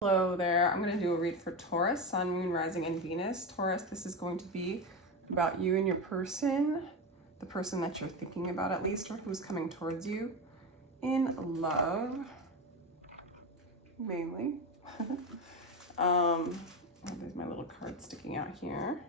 Hello there. I'm going to do a read for Taurus, Sun, Moon, Rising, and Venus. Taurus, this is going to be about you and your person, the person that you're thinking about at least, or who's coming towards you in love, mainly. There's my little card sticking out here.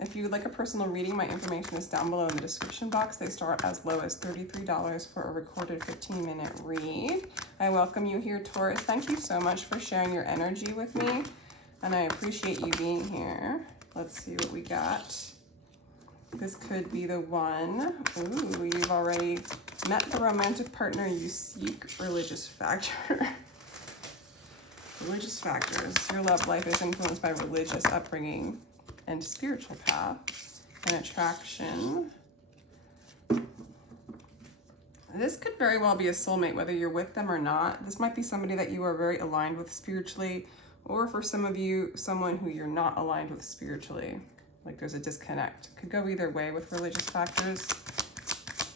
If you would like a personal reading, my information is down below in the description box. They start as low as $33 for a recorded 15-minute read. I welcome you here, Taurus. Thank you so much for sharing your energy with me, and I appreciate you being here. Let's see what we got. This could be the one. Ooh, you've already met the romantic partner you seek. Religious factor. Religious factors. Your love life is influenced by religious upbringing and spiritual path and attraction. This could very well be a soulmate, whether you're with them or not. This might be somebody that you are very aligned with spiritually, or for some of you, someone who you're not aligned with spiritually. Like there's a disconnect. Could go either way with religious factors,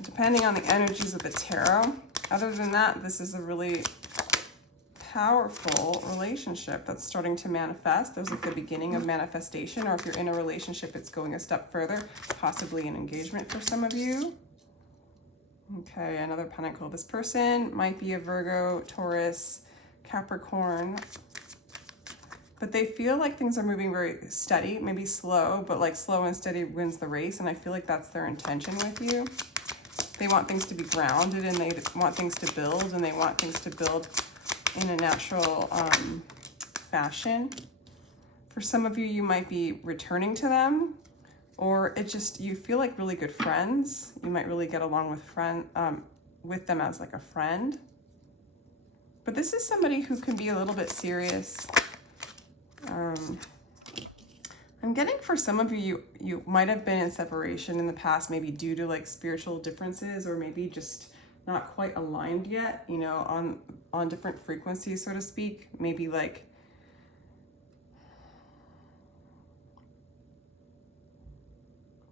depending on the energies of the tarot. Other than that, this is a really powerful relationship that's starting to manifest. There's like the beginning of manifestation, or if you're in a relationship, it's going a step further, possibly an engagement for some of you. Okay, another pentacle. This person might be a Virgo, Taurus, Capricorn, but they feel like things are moving very steady, maybe slow, but like slow and steady wins the race, and I feel like that's their intention with you. They want things to be grounded, and they want things to build, and they want things to build in a natural fashion. For some of you, you might be returning to them, or it just, you feel like really good friends. You might really get along with them as like a friend. But this is somebody who can be a little bit serious. I'm getting for some of you, you might have been in separation in the past, maybe due to like spiritual differences, or maybe just not quite aligned yet, you know, on different frequencies, so to speak. Maybe like,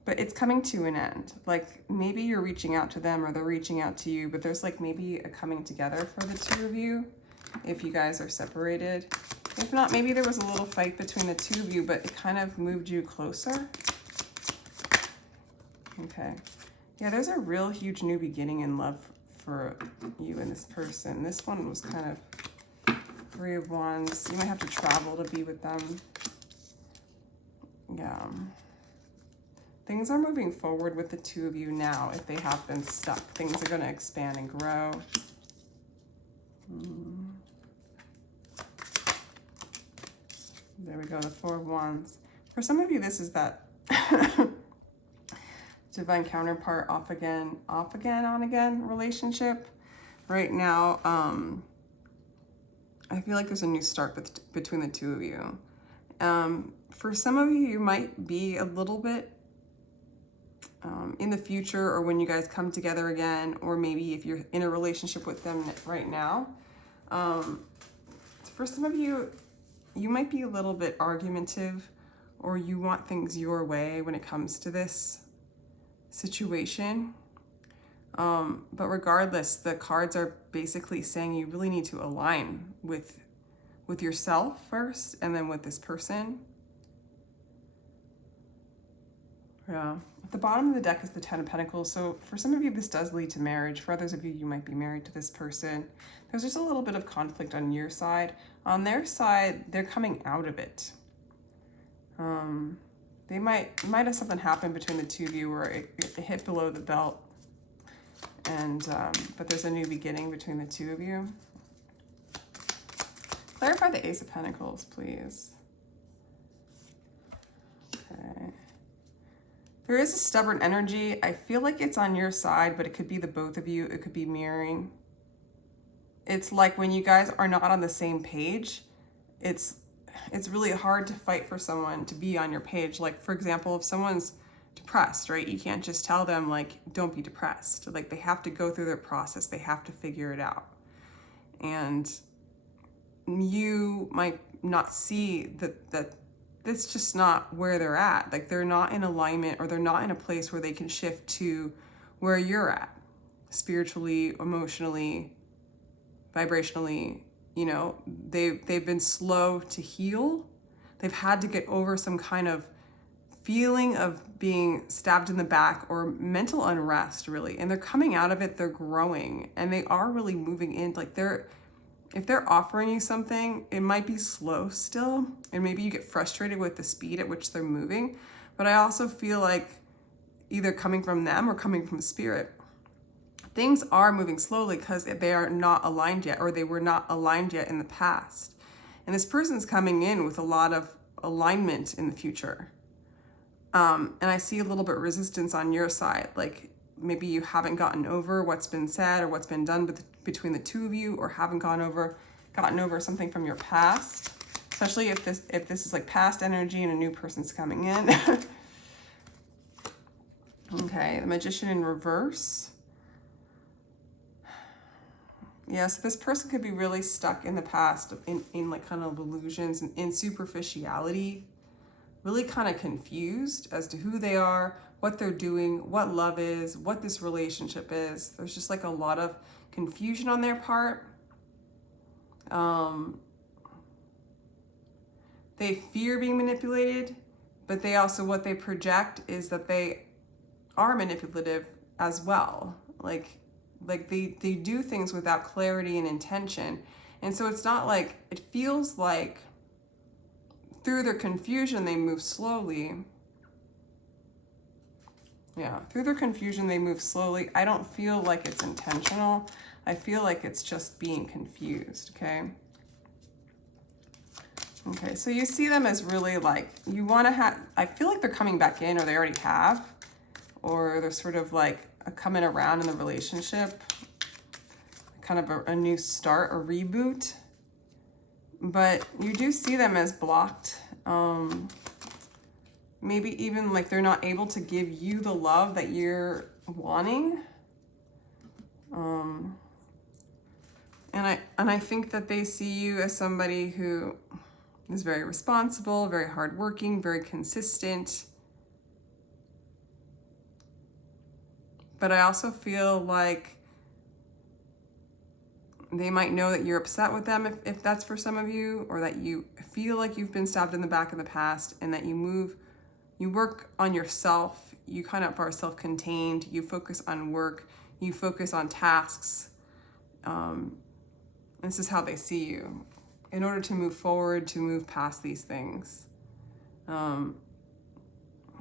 but it's coming to an end. Like maybe you're reaching out to them, or they're reaching out to you, but there's like maybe a coming together for the two of you if you guys are separated. If not, maybe there was a little fight between the two of you, but it kind of moved you closer. Okay. Yeah, there's a real huge new beginning in love for you and this person. This one was kind of Three of Wands. You might have to travel to be with them. Yeah. Things are moving forward with the two of you now. If they have been stuck, things are going to expand and grow. There we go, the Four of Wands. For some of you, this is that divine counterpart, off again, on again relationship. Right now, I feel like there's a new start between the two of you. For some of you, you might be a little bit in the future, or when you guys come together again, or maybe if you're in a relationship with them right now. For some of you, you might be a little bit argumentative, or you want things your way when it comes to this situation. But regardless, the cards are basically saying you really need to align with yourself first, and then with this person. Yeah. At the bottom of the deck is the Ten of Pentacles. So for some of you, this does lead to marriage. For others of you, you might be married to this person. There's just a little bit of conflict on your side. On their side, they're coming out of it. They might have something happen between the two of you where it hit below the belt, and but there's a new beginning between the two of you. Clarify the Ace of Pentacles, please. Okay. There is a stubborn energy. I feel like it's on your side, but it could be the both of you. It could be mirroring. It's like when you guys are not on the same page, it's really hard to fight for someone to be on your page. Like, for example, if someone's depressed, right? You can't just tell them, like, don't be depressed. Like, they have to go through their process. They have to figure it out. And you might not see that it's just not where they're at. Like, they're not in alignment, or they're not in a place where they can shift to where you're at, spiritually, emotionally, vibrationally, you know, they've been slow to heal. They've had to get over some kind of feeling of being stabbed in the back or mental unrest, really. And they're coming out of it, they're growing, and they are really moving in. Like if they're offering you something, it might be slow still, and maybe you get frustrated with the speed at which they're moving. But I also feel like either coming from them or coming from spirit, things are moving slowly because they are not aligned yet, or they were not aligned yet in the past. And this person's coming in with a lot of alignment in the future. And I see a little bit of resistance on your side. Like maybe you haven't gotten over what's been said or what's been done between the two of you, or haven't gotten over something from your past, especially if this is like past energy and a new person's coming in. Okay, the Magician in reverse. Yeah, so this person could be really stuck in the past in like kind of illusions and in superficiality, really kind of confused as to who they are, what they're doing, what love is, what this relationship is. There's just like a lot of confusion on their part. They fear being manipulated, but they also, what they project is that they are manipulative as well. Like they do things without clarity and intention. And so it's not like, it feels like through their confusion, they move slowly. Yeah, through their confusion, they move slowly. I don't feel like it's intentional. I feel like it's just being confused, okay? Okay, so you see them as really like, you want to have, I feel like they're coming back in, or they already have, or they're sort of like coming around in the relationship, kind of a new start, a reboot. But you do see them as blocked. Maybe even like they're not able to give you the love that you're wanting. And I think that they see you as somebody who is very responsible, very hardworking, very consistent. But I also feel like they might know that you're upset with them if that's for some of you, or that you feel like you've been stabbed in the back in the past, and that you work on yourself, you kind of are self-contained, you focus on work, you focus on tasks. This is how they see you in order to move forward, to move past these things. I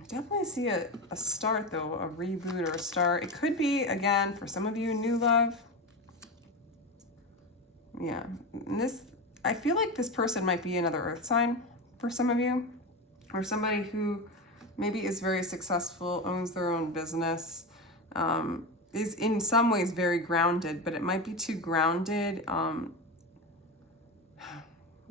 definitely see a start though, a reboot or a start. It could be, again, for some of you, new love. Yeah, and I feel like this person might be another earth sign for some of you, or somebody who maybe is very successful, owns their own business, is in some ways very grounded, but it might be too grounded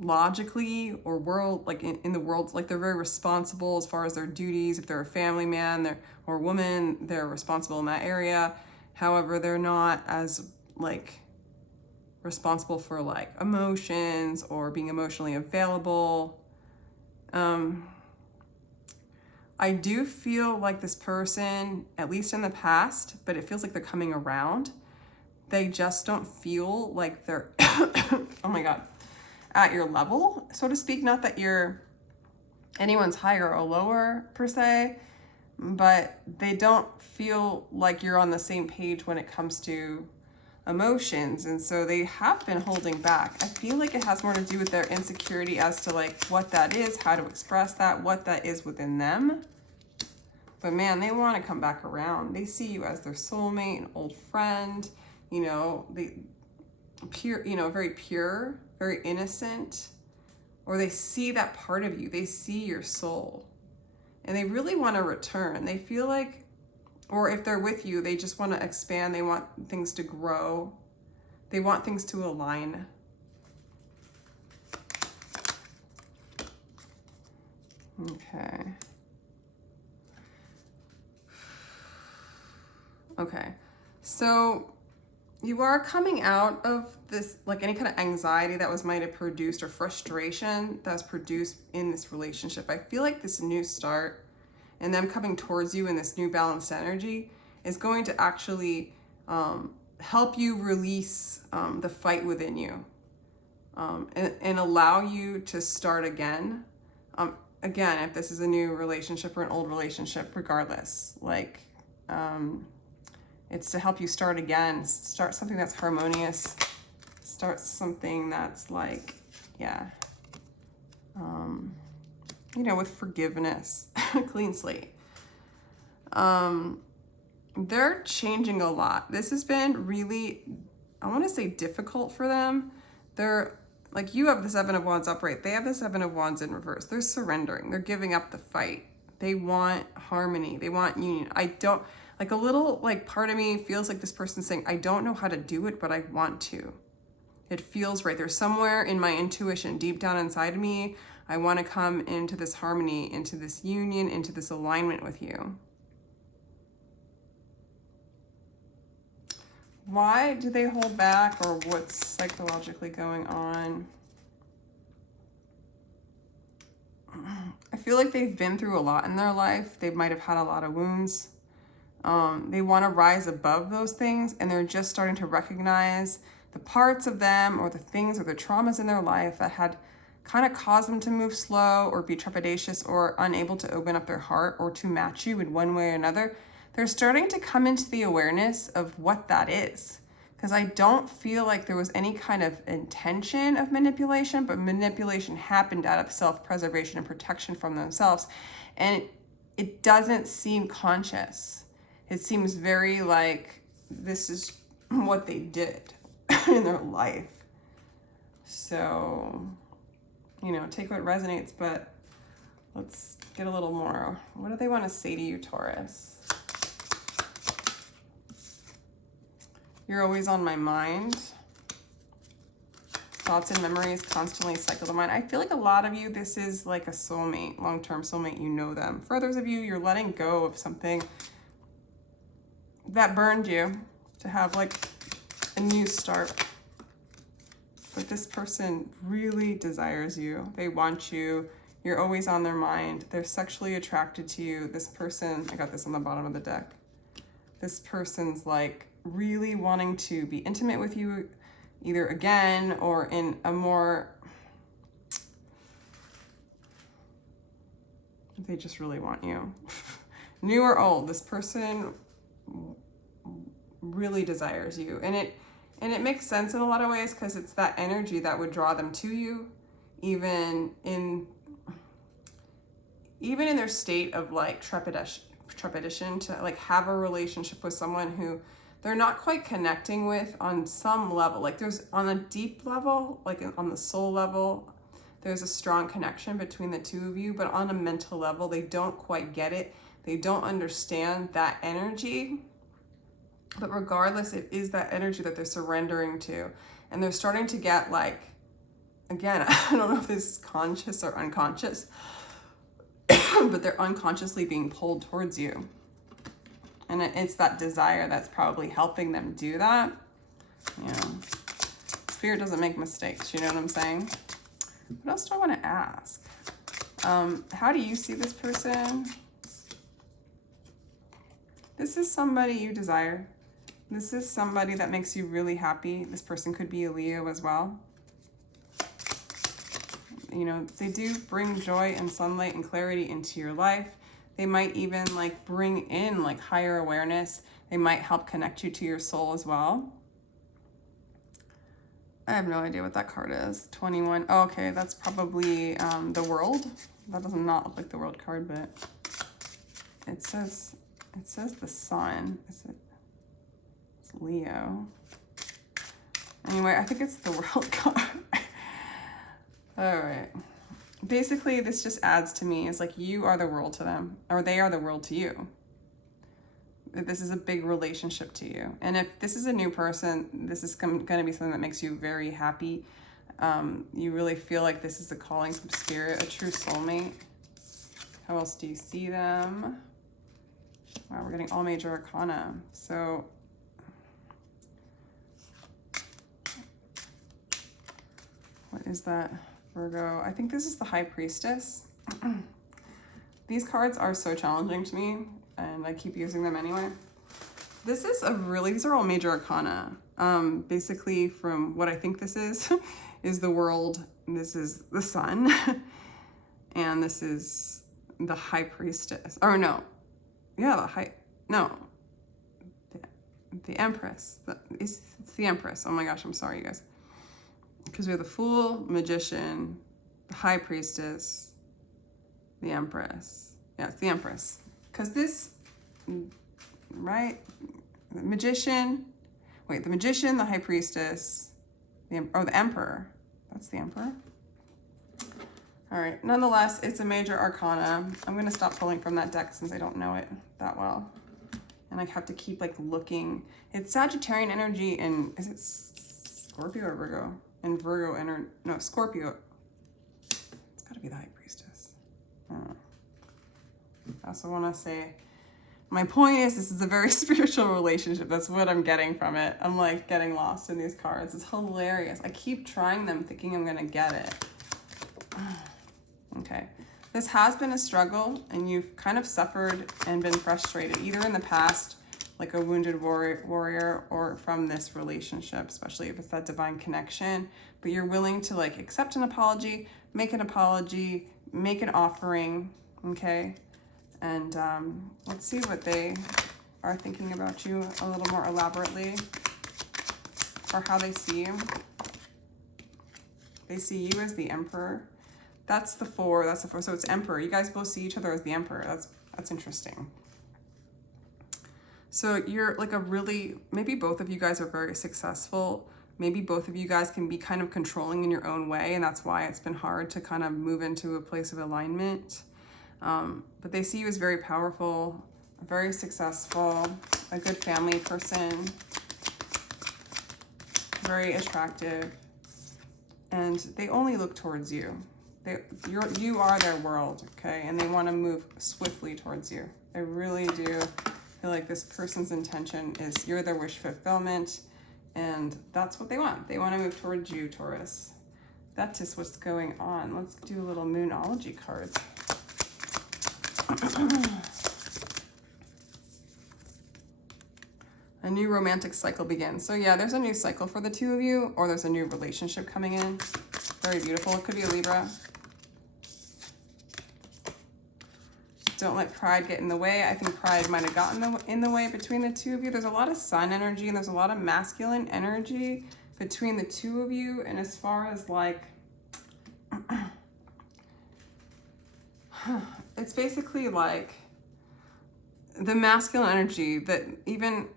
logically, or like in the world, like they're very responsible as far as their duties. If they're a family man or woman, they're responsible in that area. However, they're not as like responsible for like emotions or being emotionally available. I do feel like this person, at least in the past, but it feels like they're coming around. They just don't feel like they're, oh my God, at your level, so to speak. Not that you're anyone's higher or lower per se, but they don't feel like you're on the same page when it comes to emotions. And so they have been holding back. I feel like it has more to do with their insecurity as to like what that is, how to express that, what that is within them. But man, they want to come back around. They see you as their soulmate, an old friend, you know, pure, you know, very pure, very innocent, or they see that part of you. They see your soul, and they really want to return. They feel like, or if they're with you, they just want to expand. They want things to grow. They want things to align. Okay. Okay. So you are coming out of this, like any kind of anxiety that might have produced, or frustration that was produced in this relationship. I feel like this new start and them coming towards you in this new balanced energy is going to actually help you release the fight within you. and allow you to start again. Again, if this is a new relationship or an old relationship, regardless, like, it's to help you start again, start something that's harmonious, start something that's like, yeah, you know, with forgiveness, clean slate. They're changing a lot. This has been really, I want to say, difficult for them. They're like, you have the Seven of Wands upright. They have the Seven of Wands in reverse. They're surrendering. They're giving up the fight. They want harmony. They want union. I don't, like, a little, like, part of me feels like this person's saying, I don't know how to do it, but I want to. It feels right. There's somewhere in my intuition, deep down inside of me, I want to come into this harmony, into this union, into this alignment with you. Why do they hold back, or what's psychologically going on? I feel like they've been through a lot in their life. They might have had a lot of wounds. They want to rise above those things, and they're just starting to recognize the parts of them or the things or the traumas in their life that had kind of caused them to move slow or be trepidatious or unable to open up their heart or to match you in one way or another. They're starting to come into the awareness of what that is. Because I don't feel like there was any kind of intention of manipulation, but manipulation happened out of self-preservation and protection from themselves. And it doesn't seem conscious. It seems very like this is what they did in their life. So, you know, take what resonates, but let's get a little more. What do they want to say to you, Taurus? You're always on my mind. Thoughts and memories constantly cycle the mind. I feel like a lot of you, this is like a soulmate, long-term soulmate, you know them. For others of you, you're letting go of something that burned you to have like a new start. But this person really desires you. They want you. You're always on their mind. They're sexually attracted to you. This person, I got this on the bottom of the deck. This person's like really wanting to be intimate with you, either again or in a more, they just really want you. New or old, this person really desires you. And it makes sense in a lot of ways, because it's that energy that would draw them to you, even in their state of like trepidation to like have a relationship with someone who they're not quite connecting with on some level. Like there's on a deep level, like on the soul level, there's a strong connection between the two of you, but on a mental level, they don't quite get it. They don't understand that energy. But regardless, it is that energy that they're surrendering to. And they're starting to get like, again, I don't know if this is conscious or unconscious, but they're unconsciously being pulled towards you. And it's that desire that's probably helping them do that. You know, Spirit doesn't make mistakes, you know what I'm saying? What else do I want to ask? How do you see this person? This is somebody you desire. This is somebody that makes you really happy. This person could be a Leo as well. You know, they do bring joy and sunlight and clarity into your life. They might even like bring in like higher awareness. They might help connect you to your soul as well. I have no idea what that card is. 21. Oh, okay, that's probably the World. That does not look like the World card, but it says the Sun. Is it? It's Leo. Anyway, I think it's the World card. All right. Basically, this just adds to me, it's like you are the world to them, or they are the world to you. This is a big relationship to you. And if this is a new person, this is going to be something that makes you very happy. You really feel like this is a calling from Spirit, a true soulmate. How else do you see them? Wow, we're getting all major arcana. So what is that? Virgo. I think this is the High Priestess. These cards are so challenging to me, and I keep using them anyway. These are all major arcana. Basically, from what I think this is, is the world. This is the sun. And this is the high priestess. Or no. Yeah, the empress. It's the empress. Oh my gosh, I'm sorry, you guys. Because we have the fool, magician, the high priestess, the empress. Yeah, it's the empress. Because this, right? The magician, the high priestess, the emperor. That's the emperor. All right, nonetheless, it's a major arcana. I'm gonna stop pulling from that deck since I don't know it that well. And I have to keep like looking. It's Sagittarian energy and is it Scorpio or Virgo? And Virgo no, Scorpio. It's gotta be the high priestess. I don't know. I also wanna say, my point is this is a very spiritual relationship. That's what I'm getting from it. I'm like getting lost in these cards. It's hilarious. I keep trying them thinking I'm gonna get it. Okay, this has been a struggle and you've kind of suffered and been frustrated either in the past, like a wounded warrior, or from this relationship, especially if it's that divine connection, but you're willing to like accept an apology, make an offering, okay? And let's see what they are thinking about you a little more elaborately, or how they see you. They see you as the emperor. That's the 4, so it's emperor. You guys both see each other as the emperor. That's interesting. So you're like maybe both of you guys are very successful. Maybe both of you guys can be kind of controlling in your own way, and that's why it's been hard to kind of move into a place of alignment. But they see you as very powerful, very successful, a good family person, very attractive, and they only look towards you. You are their world, okay? And they want to move swiftly towards you. I really do feel like this person's intention is you're their wish fulfillment, and that's what they want. They want to move towards you, Taurus. That's just what's going on. Let's do a little moonology cards. A new romantic cycle begins. So yeah, there's a new cycle for the two of you, or there's a new relationship coming in. Very beautiful. It could be a Libra. Don't let pride get in the way. I think pride might have gotten in the way between the two of you. There's a lot of sun energy and there's a lot of masculine energy between the two of you. And as far as like, it's basically like the masculine energy that even,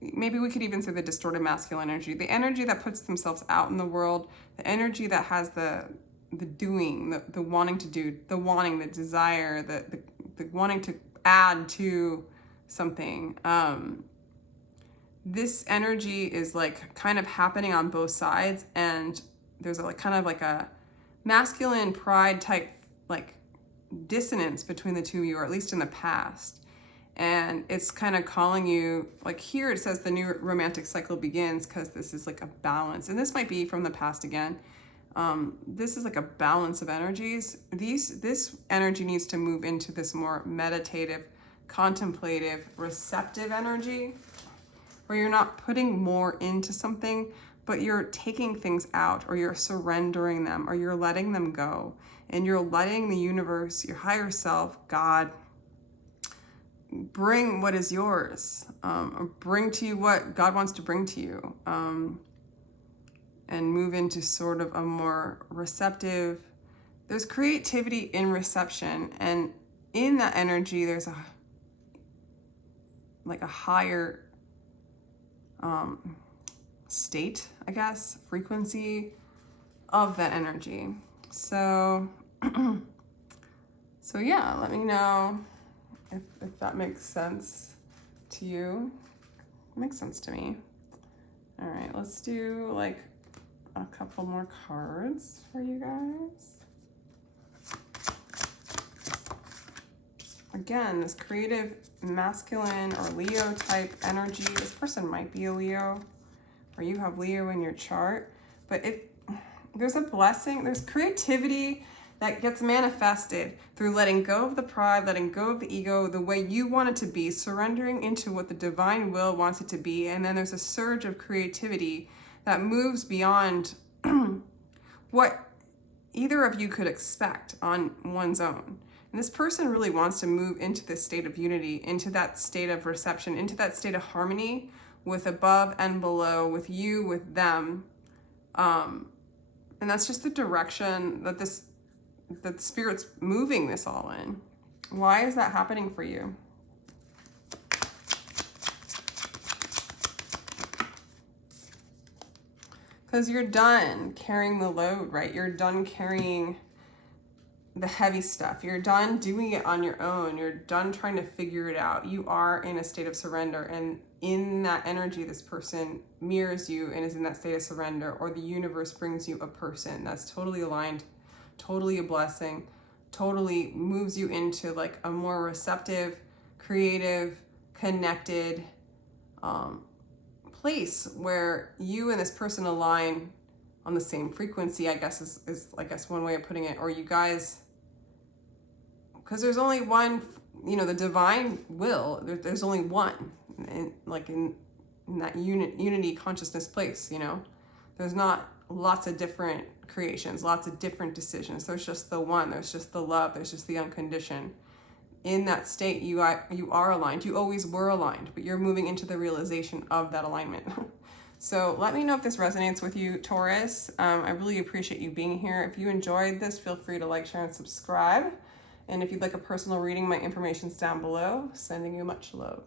maybe we could even say the distorted masculine energy, the energy that puts themselves out in the world, the energy that has the doing, the wanting to do, the wanting, the desire, the wanting to add to something. This energy is like kind of happening on both sides, and there's like kind of like a masculine pride type like dissonance between the two of you, or at least in the past. And it's kind of calling you, like here it says the new romantic cycle begins, because this is like a balance. And this might be from the past again. This is like a balance of energies. This energy needs to move into this more meditative, contemplative, receptive energy, where you're not putting more into something, but you're taking things out, or you're surrendering them, or you're letting them go. And you're letting the universe, your higher self, God, bring what is yours, or bring to you what God wants to bring to you, and move into sort of a more receptive, there's creativity in reception, and in that energy there's a higher state, I guess, frequency of that energy. So so yeah, let me know if that makes sense to you. It makes sense to me. All right, let's do like a couple more cards for you guys. Again, this creative masculine or Leo type energy. This person might be a Leo, or you have Leo in your chart, but there's a blessing, there's creativity that gets manifested through letting go of the pride, letting go of the ego, the way you want it to be, surrendering into what the divine will wants it to be. And then there's a surge of creativity that moves beyond what either of you could expect on one's own. And this person really wants to move into this state of unity, into that state of reception, into that state of harmony with above and below, with you, with them. And that's just the direction that that Spirit's moving this all in. Why is that happening for you? Because you're done carrying the load, right? You're done carrying the heavy stuff. You're done doing it on your own. You're done trying to figure it out. You are in a state of surrender. And in that energy, this person mirrors you and is in that state of surrender, or the universe brings you a person that's totally aligned, totally a blessing, totally moves you into like a more receptive, creative, connected place where you and this person align on the same frequency, I guess is I guess one way of putting it. Or you guys, because there's only one, you know, the divine will, there's only one, in that unity consciousness place, you know. There's not lots of different creations, lots of different decisions. There's just the one, there's just the love, there's just the unconditioned. In that state, you are aligned. You always were aligned, but you're moving into the realization of that alignment. So let me know if this resonates with you, Taurus. I really appreciate you being here. If you enjoyed this, feel free to like, share, and subscribe. And if you'd like a personal reading, my information's down below. Sending you much love.